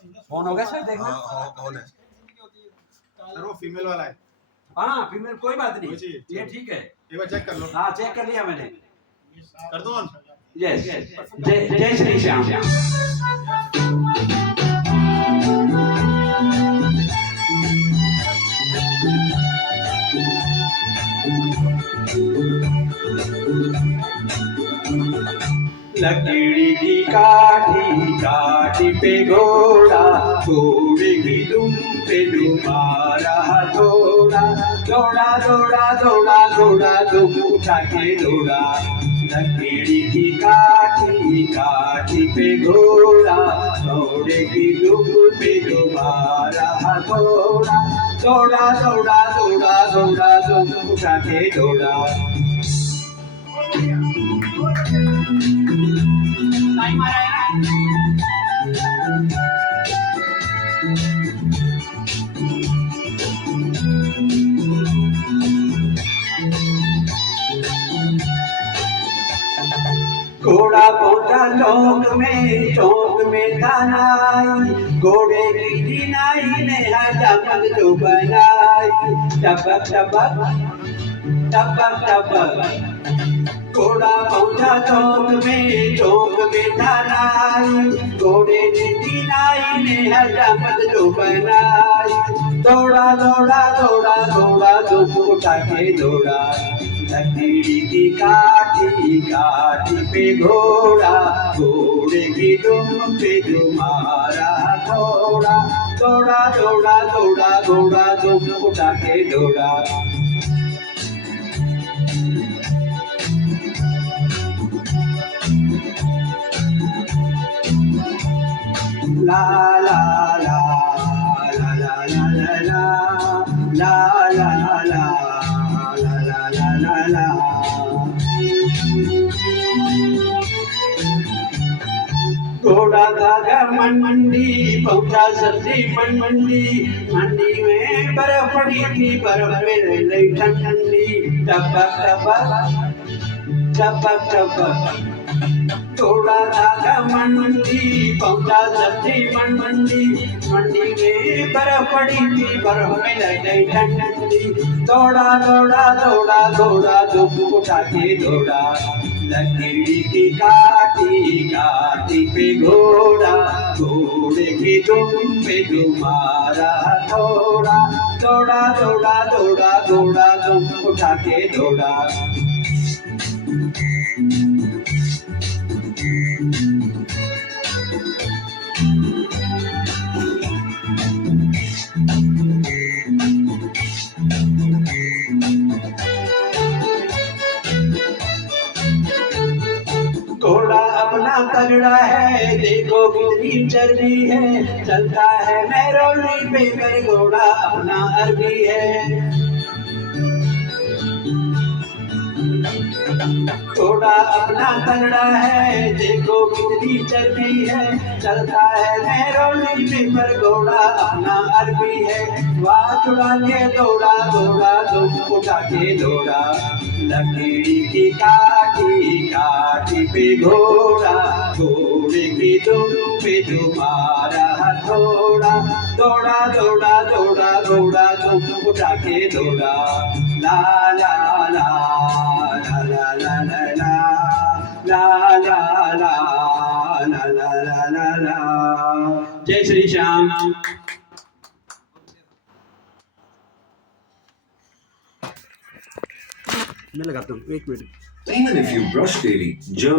Phone हो गया sir देखना। ऑन है सर, वो फीमेल वाला है। हाँ फीमेल कोई बात नहीं, वही चाहिए। ये ठीक है। एक बार चेक कर लो। हाँ चेक कर लिया मैंने। कर दो ऑन। यस जय जय श्री श्याम। लकड़ी की काठी काठी पे घोड़ा, घोड़े की दुम पे तुम्हारा घोड़ा, दौड़ा दौड़ा दौड़ा दौड़ा दुम उठा के दौड़ा। लकड़ी की काठी काठी पे घोड़ा, घोड़े की दुम पे तुम्हारा घोड़ा, दौड़ा दौड़ा दौड़ा दौड़ा दुम उठा के दौड़ा। टाइम आ रहा है ना? घोड़ा पहुंचा चौक में तानाई, घोड़े की दिनाई ने हजामत जो बनाई। टपक टपक टपक टपक घोड़ा पहुंचा चौक में तानाई, घोड़े की दिनाई ने हजामत जो बनाई। दौड़ा दौड़ा दौड़ा दौड़ा दुम उठा के दौड़ा। लकड़ी की काठी काठी पे घोड़ा, घोड़े की दुम पे तुम्हारा घोड़ा, दौड़ा दौड़ा दौड़ा दौड़ा दुम उठा के दौड़ा। ला ला ला ला ला ला ला ला ला ला ला। घोड़ा धागा मंडी पहुंचा सब्जी मंडी, मंडी में बर्फ पड़ी थी, बर्फ में रही ठंडी। टपक टपक टपक टपक घोड़ा धागा मंडी पहुंचा सब्जी मंडी, मंडी में बर्फ पड़ी थी, बर्फ में रही ठंडी। दौड़ा दौड़ा दौड़ा दौड़ा दुम उठा के दौड़ा। लकड़ी की काठी काठी पे घोड़ा, घोड़े की दुम पे तुम्हारा घोड़ा, दौड़ा दौड़ा दौड़ा दौड़ा दुम उठा के दौड़ा। घोड़ा अपना तगड़ा है, देखो कितनी चर्बी है, चलता है मैरोली पे कर घोड़ा अपना अरबी है। घोड़ा अपना तगड़ा है, देखो कितनी चर्बी है, चलता है मैरोली पे पर घोड़ा अपना अरबी है। वाह चुड़ा के दौड़ा दौड़ा दुम उठा के दौड़ा। लकड़ी की काठी काठी पे घोड़ा, घोड़े की दुम पे तुम्हारा घोड़ा, दौड़ा दौड़ा दौड़ा दौड़ा दुम उठा के दौड़ा। ला ला ला ला ला ला ला ला ला ला ला ला ला ला। जय श्री श्याम। मैं लगाता हूँ 1 minute. Even if you brush daily,